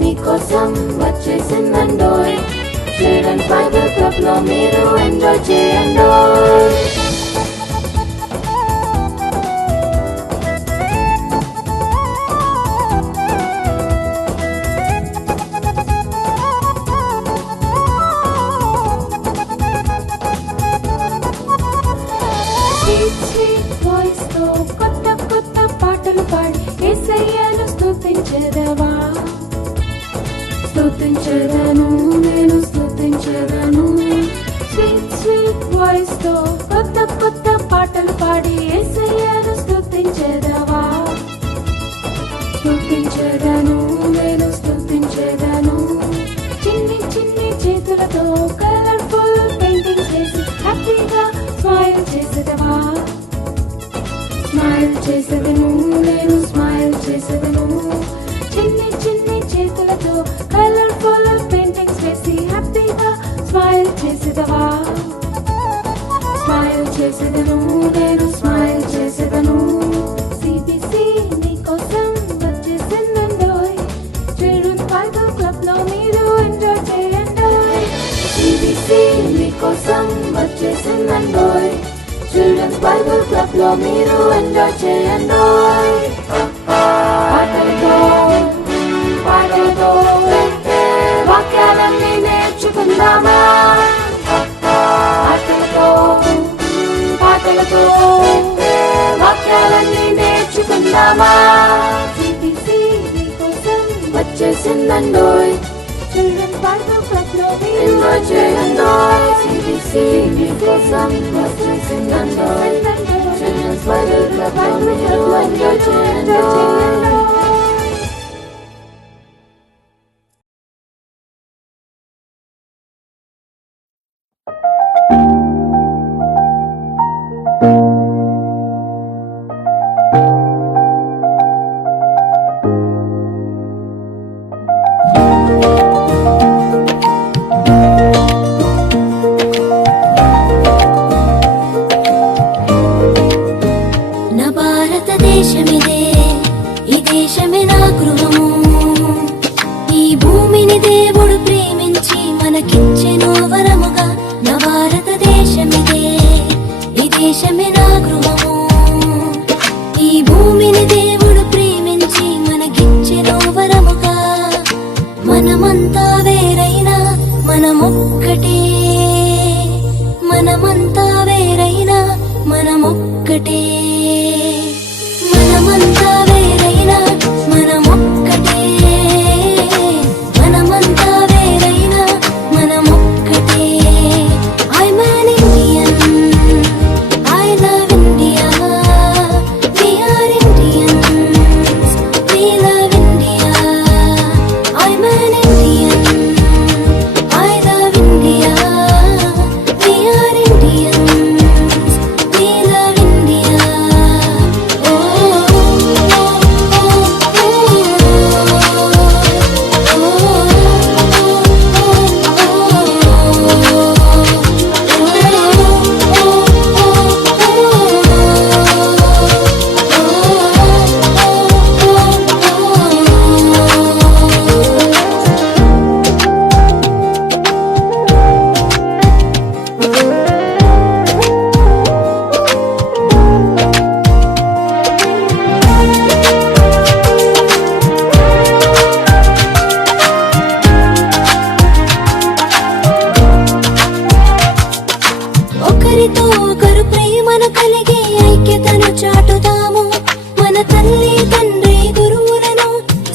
మీకోసం వచ్చేసిందండోయ్. Children's Bible club లో మీరు ఎంజాయ్ చేయండోయ్. కొత్త కొత్త పాటలు పాడి యేసయ్యను స్తుతించెదవా. స్తుతించెదను, నేను స్తుతించెదను. స్వీట్ స్వీట్ వాయిస్ తో కొత్త కొత్త పాటలు పాడి యేసయ్యను స్తుతించెదవా. స్తుతించెదను, నేను స్తుతించెదను. చిన్ని చిన్ని చేతులతో కలర్ఫుల్ పెయింటింగ్స్ వేసి హ్యాపీగా స్మైల్ చేసేదవా. స్మైల్ చేసేదను, నేను స్మైల్ చేసేదను. చిన్ని చిన్ని చేతులతో కలర్ఫుల్ పెయింటింగ్స్ వేసి హ్యాపీగా స్మైల్ చేసేదవా. స్మైల్ చేసేదను, నేను స్మైల్ చేసేదను. సిబిసి నీకోసం వచ్చేసిందండోయ్. చిల్డ్రన్స్ బైబిల్ క్లబ్ లో మీరు ఎంజాయ్ చేయండోయ్. సిబిసి నీకోసం వచ్చేసిందండోయ్. చిల్డ్రన్స్ బైబిల్ క్లబ్ లో మీరు ఎంజాయ్ చేయండోయ్. పాటలతో పాటలతో వాక్యాలన్నీ నేర్చుకుందామా. పాటలతో పాటలతో వాక్యాలన్నీ నేర్చుకుందామా. సిబిసి మీకోసం వచ్చేసిందండోయ్. చిల్డ్రన్స్ బైబిల్ క్లబ్ లో ఎంజాయ్ చేయండోయ్. సిబిసి మీకోసం వచ్చేసిందండోయ్. చిల్డ్రన్స్ బైబిల్ క్లబ్ లో మీరు ఎంజాయ్ చేయండోయ్. నా భారతదేశమిదే, ఈ దేశమే నా గృహము. ఈ భూమిని దేవుడు ప్రేమించి మనకిచ్చెను వరముగా. నా భారతదేశమిదే, ఈ దేశమే నా గృహము. ఈ భూమిని దేవుడు ప్రేమించి మనకిచ్చెను వరముగా. మనమంతా వేరైనా మనమొక్కటే. మనమంతా వేరైనా మనమొక్కటే. మనమంతా వేరైనా మనమొక్కటే. మనమంతా వేరైనా మనమొక్కటే. I'm an Indian, I love India. We are Indians, we love India. I'm an Indian, I love India. We are Indians, we love India. ఒకరితో ఒకరు ప్రేమను కలిగి ఐక్యతను చాటుదాము. మన తల్లి తండ్రి గురువులను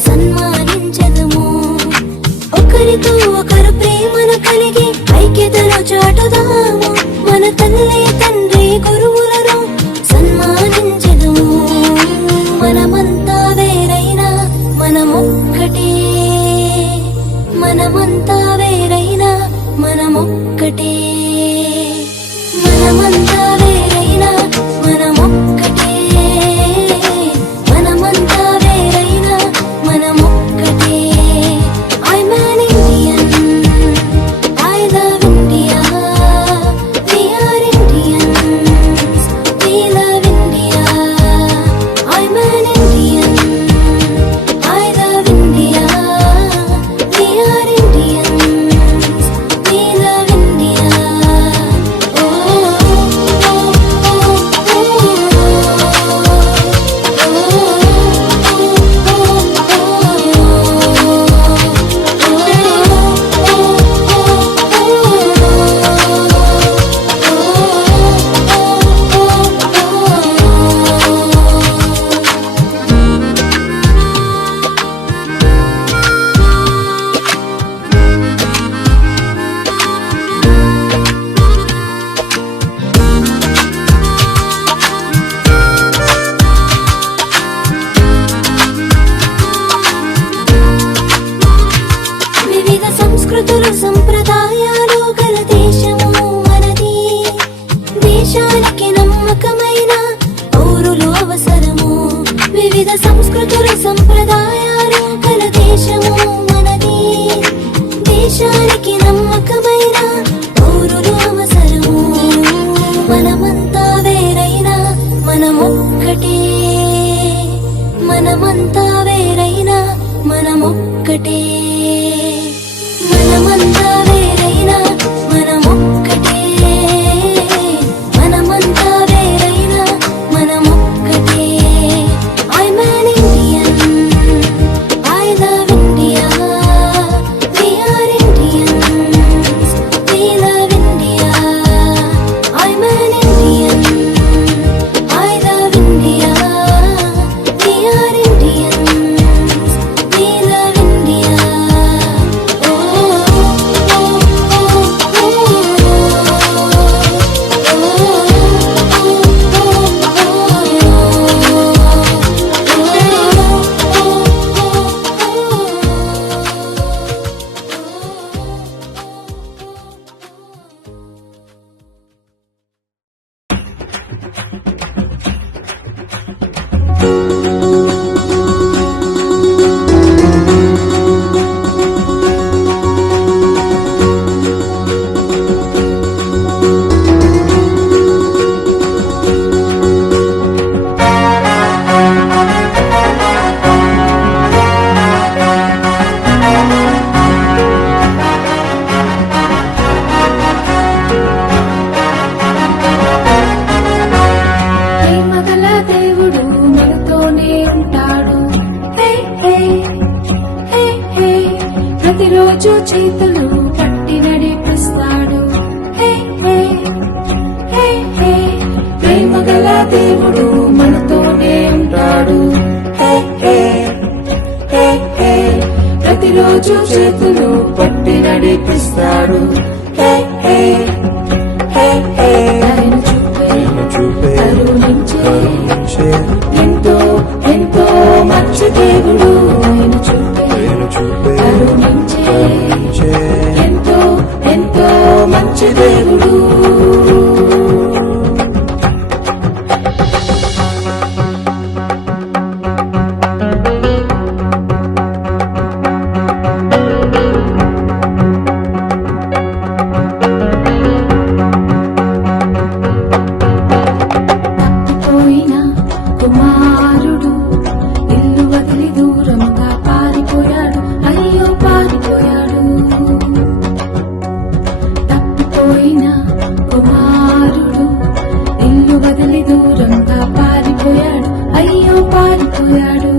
సన్మానించదము. ఒకరితో ఒకరు ప్రేమను కలిగి ఐక్యతను చాటుదాము. మన తల్లి తండ్రి గురువులను సన్మానించదము. మనమంతా వేరైనా మనమొక్కటే. మనమంతా వేరైనా మనమొక్కటే. మనమంతా వేరైనా మనమొక్కటే. మనమంతా వేరైనా మనమొక్కటే. I'm an Indian, I love India. We are Indians, we love India. I'm an Indian, I love India. సంస్కృతులు సంప్రదాయాలు గల దేశము మనది. దేశానికి నమ్మకమైన పౌరులు అవసరము. వివిధ సంస్కృతులు సంప్రదాయాలు గల దేశము మనది. దేశానికి నమ్మకమైన పౌరులు అవసరము. మనమంతా వేరైనా మనమొక్కటే. మనమంతా వేరైనా మనమొక్కటే. మనమంతా వేరైనా మనమొక్కటే. మనమంతా వేరైనా మనమొక్కటే. I'm an Indian. I love India. We are Indians. We love India. I'm an Indian. I love India. We are Indians. We love India. Oh, oh, oh, ప్రేమగల దేవుడు మనతోనే ఉంటాడు. హే హే హే హే ప్రతిరోజు చేతులు పట్టి నడిపిస్తాడు. హే హే హే హే ప్రేమగల దేవుడు మనతోనే ఉంటాడు. హే హే హే హే ప్రతిరోజు చేతులు పట్టి నడిపిస్తాడు. హే హే హే హే ఆయన చూపే కరుణించే ఎంతో ఎంతో మంచి దేవుడు. ఆయన చూపే కరుణించే ఎంతో ఎంతో మంచి దేవుడు. తప్పిపోయిన కుమారుడు ఇల్లు వదిలి దూరంగా పారిపోయాడు. అయ్యో పారిపోయాడు. తప్పిపోయిన కుమారుడు ఇల్లు వదిలి దూరంగా పారిపోయాడు. అయ్యో పారిపోయాడు.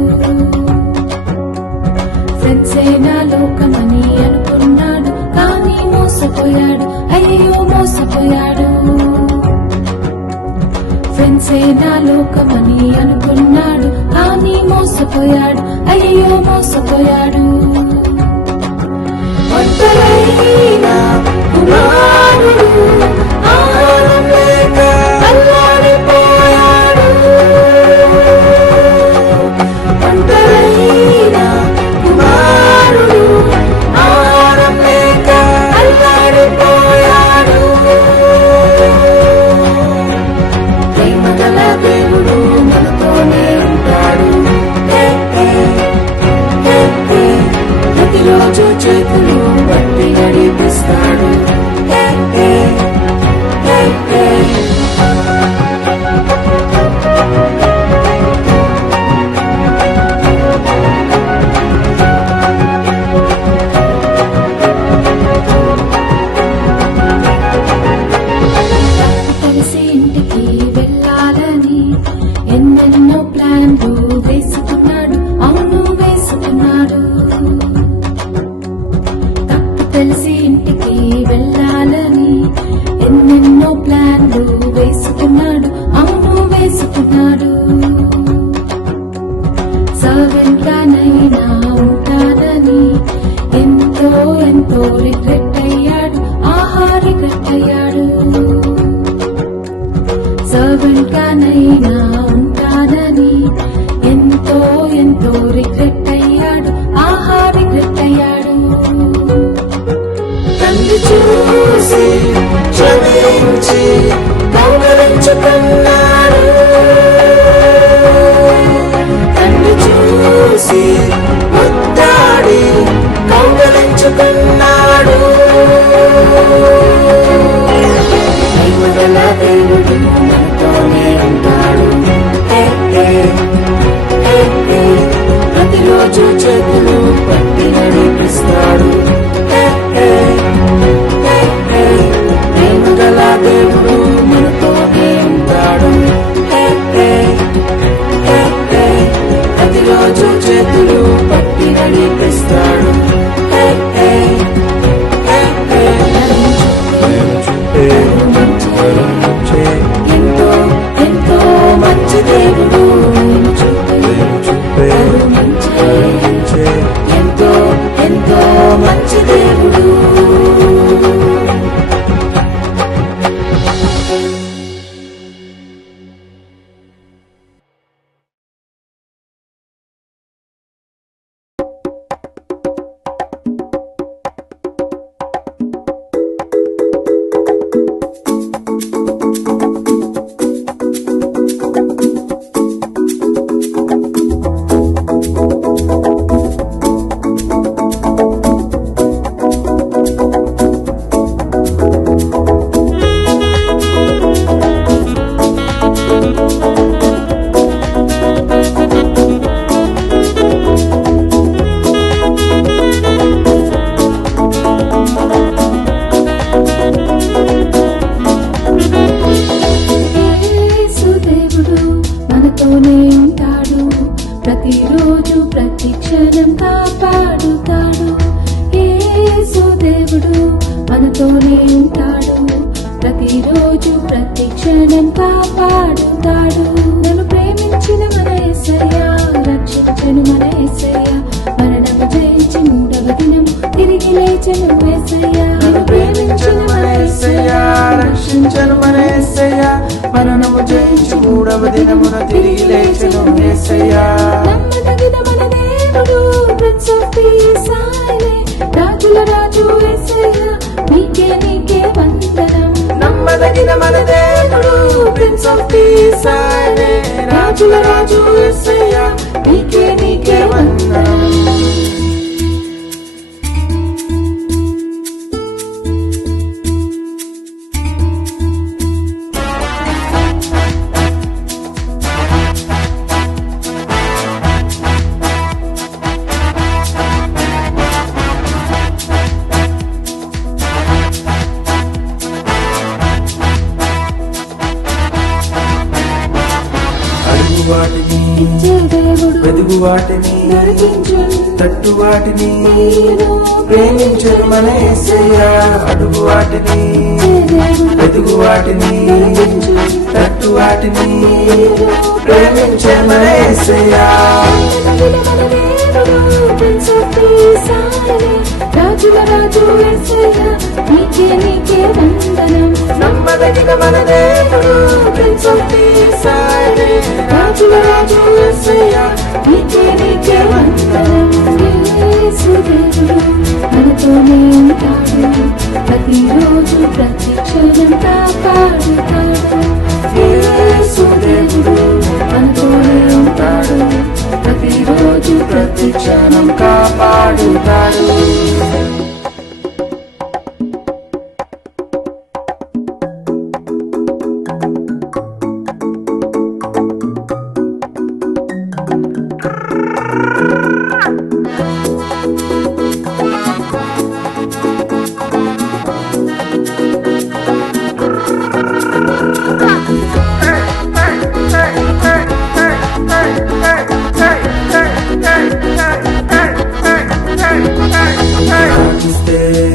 ఫ్రెండ్సే నా లోకమని అనుకున్నాడు, కానీ మోసపోయాడు. అయ్యో మోసపోయాడు. ఫ్రెండ్సే నా లోకమని అనుకున్నాడు, కానీ మోసపోయాడు. అయ్యో మోసపోయాడు. ఒంటరైన కుమారుడు ఆహారం లేక అల్లాడిపోయాడు. ఒంటరైన కుమారుడు ఆహారం లేక అల్లాడిపోయాడు. ప్రేమగల దేవుడు మనతోనే ఉంటాడు. హే హే హే హే ప్రతిరోజు చేతులు పట్టి నడిపిస్తాడు. హే హే హే హే కలిసి ఇంటికి వెళ్ళాలని ఎన్నెన్నో ప్లాన్లు వేసుకున్నాడు. అవును వేసుకున్నాడు. తప్పు తెలిసి ఇంటికి వెళ్ళాలని చూసి క్షమించి కౌగలించుకున్నాడు. తండ్రి చూసి ముద్దాడి కౌగలించుకున్నాడు. ప్రేమగల దేవుడు మనతోనే ఉంటాడు. ప్రతిరోజు చేతులు పట్టి నడిపిస్తాడు. ప్రేమగల దేవుడు మనతోనే ఉంటాడు. ప్రతిరోజు చేతులు పట్టి నడిపిస్తాడు. ఎంతో ఎంతో మంచి దేవుడు. ఎంతో ఎంతో మంచి దేవుడు. ప్రతిరోజు ప్రతి క్షణం కాపాడుతాడు. యేసు దేవుడు మనతోనే ఉంటాడు. ప్రతిరోజు ప్రతి క్షణం కాపాడుతాడు. నన్ను ప్రేమించిన మన యేసయ్య, రక్షించెను మన యేసయ్య. మరణము జయించి మూడవ దినం తిరిగి లేచెను యేసయ్య. నన్ను ప్రేమించిన మన యేసయ్య, రక్షించెను మన యేసయ్య. మరణము జయించి మూడవ దినమున తిరిగి లేచెను యేసయ్య. నమ్మదగిన మన దేవుడు, ప్రిన్స్ ఆఫ్ పీస్ ఆయనే. రాజుల రాజు యేసయ్య, నీకే నీకే వందనం. నమ్మదగిన మన దేవుడు, ప్రిన్స్ ఆఫ్ పీస్ ఆయనే. రాజుల రాజు యేసయ్య, నీకే నీకే వందనం. వాటిని వెదుగు వాటిని తట్టు వాటిని ప్రేమించను మన యేసయ్య. అడుగు వాటిని వెదుగు వాటిని తట్టు వాటిని ప్రేమించను మన యేసయ్య. రాజుల రాజు యేసయ్య, నీకే నీకే వందనం. నమ్మదగిన మన దేవుడు, ప్రిన్స్ ఆఫ్ పీస్ ఆయనే. రాజుల రాజు యేసయ్య, నీకే నీకే వందనం. యేసు దేవుడు మనతోనే ఉంటాడు. ప్రతిరోజు ప్రతి క్షణం కాపాడుతాడు. యేసు దేవుడు మనతోనే ఉంటాడు. ప్రతిరోజు ప్రతి క్షణం కాపాడుతాడు.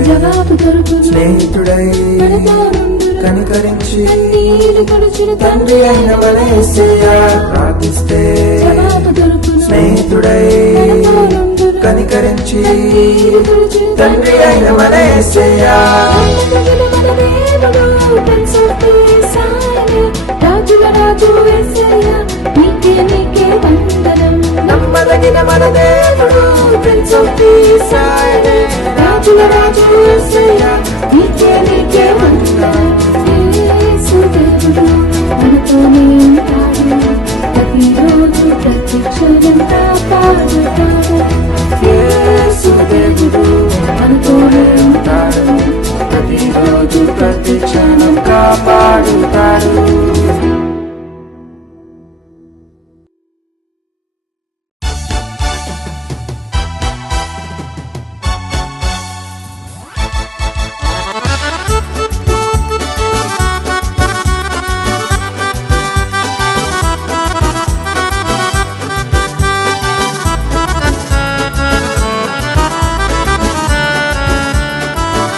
జవాబు దొరుకును స్నేహితుడై కనికరించి తండ్రి అయిన మన యేసయ్య. ప్రార్థిస్తే జవాబు దొరుకును స్నేహితుడై కనికరించి తండ్రి అయిన మన యేసయ్య. రాజుల రాజు యేసయ్య, నీకే నీకే వందనం. నమ్మదగిన మన దేవుడు, ప్రిన్స్ ఆఫ్ పీస్ ఆయనే. రాజుల రాజు యేసయ్య, నీకే వందనం. యేసు దేవుడు మనతోనే ఉంటాడు, ప్రతిరోజు ప్రతి క్షణం కాపాడుతాడు. యేసు దేవుడు మనతోనే ఉంటాడు, ప్రతిరోజు ప్రతి క్షణం కాపాడుతాడు.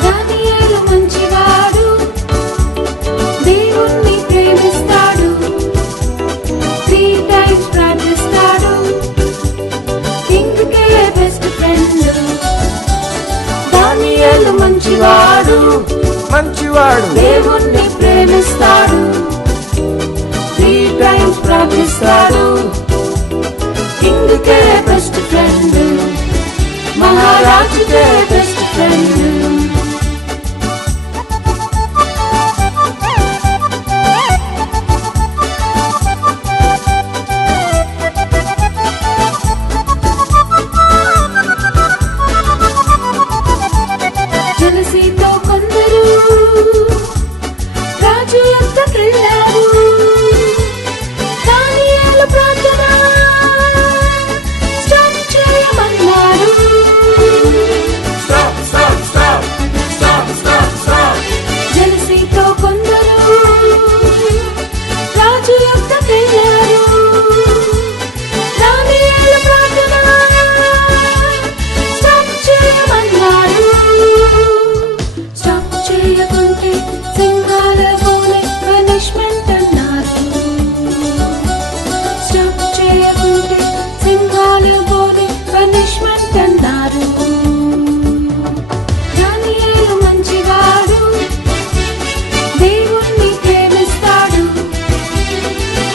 దానియేలు మంచివాడు, దేవుణ్ణి ప్రేమిస్తాడు, 3 times ప్రార్థిస్తాడు, కింగ్కే బెస్ట్ ఫ్రెండ్. దానియేలు మంచివాడు, దేవుణ్ణి ప్రేమిస్తాడు, 3 times ప్రార్థిస్తాడు, కింగ్కే బెస్ట్ ఫ్రెండ్, మహారాజుకే బెస్ట్ ఫ్రెండ్. జలసీతో కొందరు రాజు యొద్దకెళ్ళారు, దానియేలు ప్రార్థన స్టాప్ చేయమన్నాడు. Stop, stop, stop, stop, stop, stop. జలసీతో కొందరు రాజు యొద్దకెళ్ళారు, దానియేలు ప్రార్థన స్టాప్ చేయమన్నాడు. స్టాప్ చేయకుంటే సింహాల పోలే పనిష్మెంట్ అన్నారు. స్టాప్ చేయకుంటే సింహాల పోలే పనిష్మెంట్ అన్నారు. దానియేలు మంచివాడు, దేవుణ్ణి ప్రేమిస్తాడు,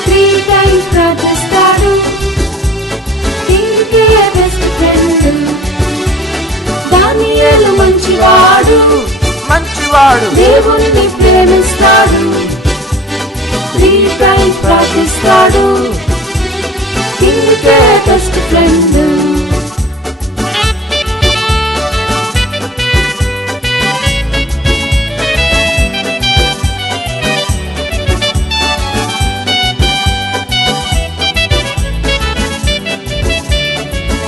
3 times ప్రార్థిస్తాడు, కింగ్కే బెస్ట్ ఫ్రెండ్. దానియేలు మంచివాడు, దేవుణ్ణి ప్రేమిస్తాడు, 3 times ప్రార్థిస్తాడు, కింగ్కే బెస్ట్ ఫ్రెండ్.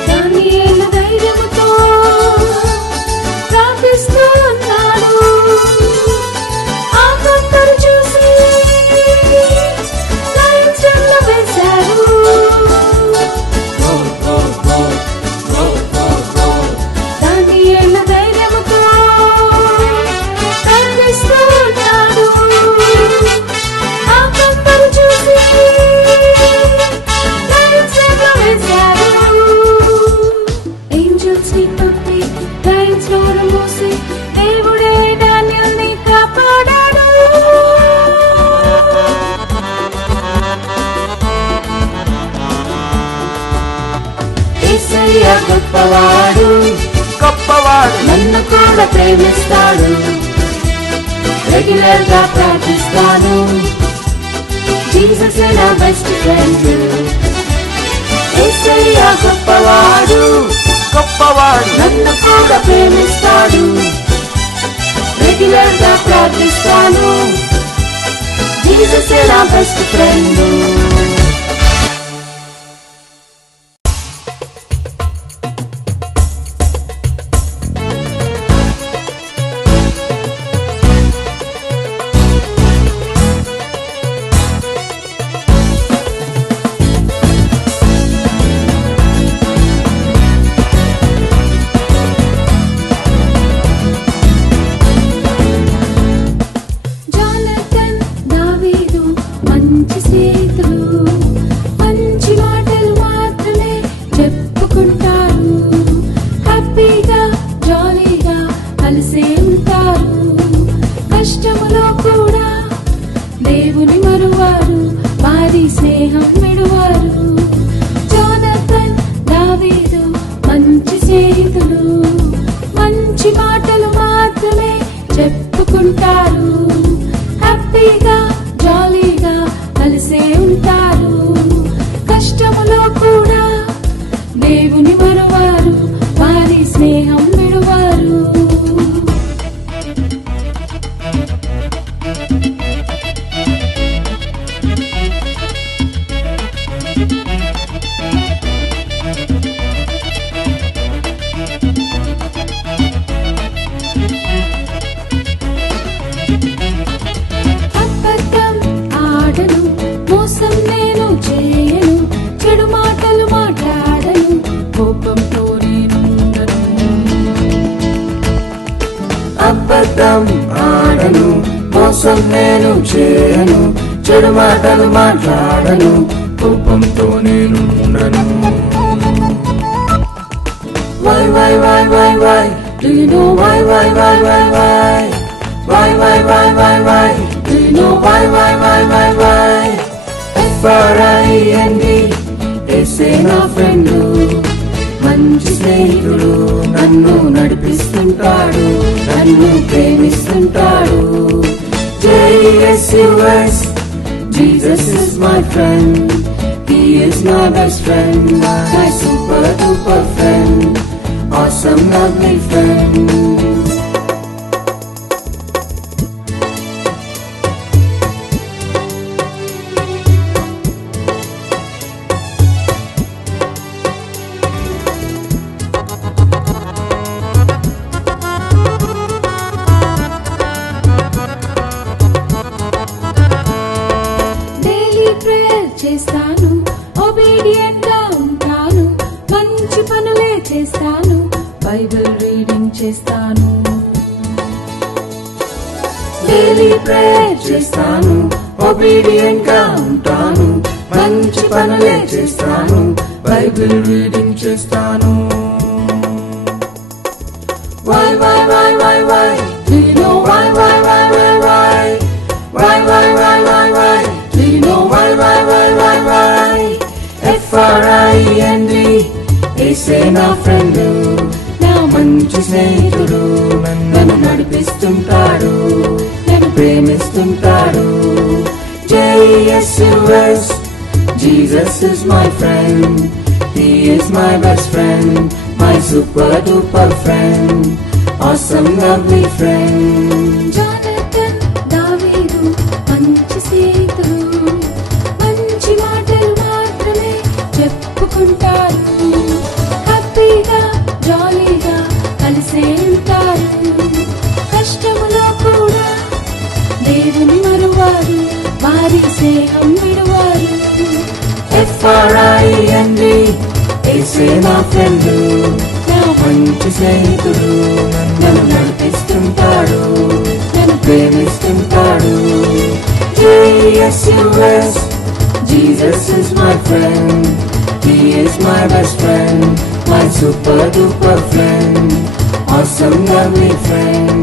దానియేలు ధైర్యముతో ప్రార్థిస్తూ ఉన్నాడు, ఆ కొందరు చూసి లయన్స్ డెన్లో వేశారు. దానియేలు ధైర్యముతో ప్రార్థిస్తూ ఉన్నాడు, ఆ కొందరు చూసి లయన్స్ డెన్లో వేశారు. ఏంజల్స్ ని పంపి లయన్స్ నోరు మూసి దేవుడే డానియేలుని కాపాడాడు. యేసయ్య గొప్పవాడు, నన్ను కూడా ప్రేమిస్తాడు, రెగ్యులర్ గా ప్రార్థిస్తాను, జీసస్ నా బెస్ట్ ఫ్రెండ్. యేసయ్య గొప్పవాడు, నన్ను కూడా ప్రేమిస్తాడు, రెగ్యులర్ గా ప్రార్థిస్తాను, జీసస్ నా బెస్ట్ ఫ్రెండ్. జానథన్, దావీదు మంచి స్నేహితులు, అబద్ధం ఆడను, మోసం నేను చేయను, చెడు మాటలు మాట్లాడను, కోపంతో నేను ఉండను. Why, why, why, why, why? Do you know why, why, why, why, why? Why, why, why, why, why? Do you know why, why, why, why, why? Friend, యేసే నా ఫ్రెండ్, మంచి స్నేహితుడు, నన్ను నడిపిస్తుంటాడు, నన్ను ప్రేమిస్తుంటాడు. JSUS, Jesus is my friend, He is my best friend, my super duper friend, awesome lovely friend. Daily prayer చేస్తాను, obedient గా ఉంటాను, మంచి పనులే చేస్తాను, బైబిల్ రీడింగ్ చేస్తాను. డైలీ ప్రేయర్ చేస్తాను, ఒబీడియంట్ గా ఉంటాను, మంచి పనులే చేస్తాను, బైబిల్ రీడింగ్ చేస్తాను. Why, why, why, why, why? Do you know why, why, why, why, why? Why, why, why, why, why? Do you know why, why, why, why, why? Friend, యేసే నా friend, నా మంచి స్నేహితుడు, నన్ను నడిపిస్తుంటాడు, నన్ను ప్రేమిస్తుంటాడు. JSUS, Jesus is my friend, He is my best friend, my super duper friend, awesome lovely friend. Jonathan, దావీదు మంచి స్నేహితులు, మంచి మాటలు మాత్రమే చెప్పుకుంటారు, హ్యాపీగా జాలీగా కలిసే ఉంటారు, కష్టములో కూడా దేవుని మరువారు, వారి స్నేహం విడువారు. Friend, యేసే నా ఫ్రెండ్, నా మంచి స్నేహితుడు, నన్ను నడిపిస్తుంటాడు, నన్ను ప్రేమిస్తుంటాడు. JSUS, Jesus is my friend, He is my best friend, my super duper friend, awesome lovely friend.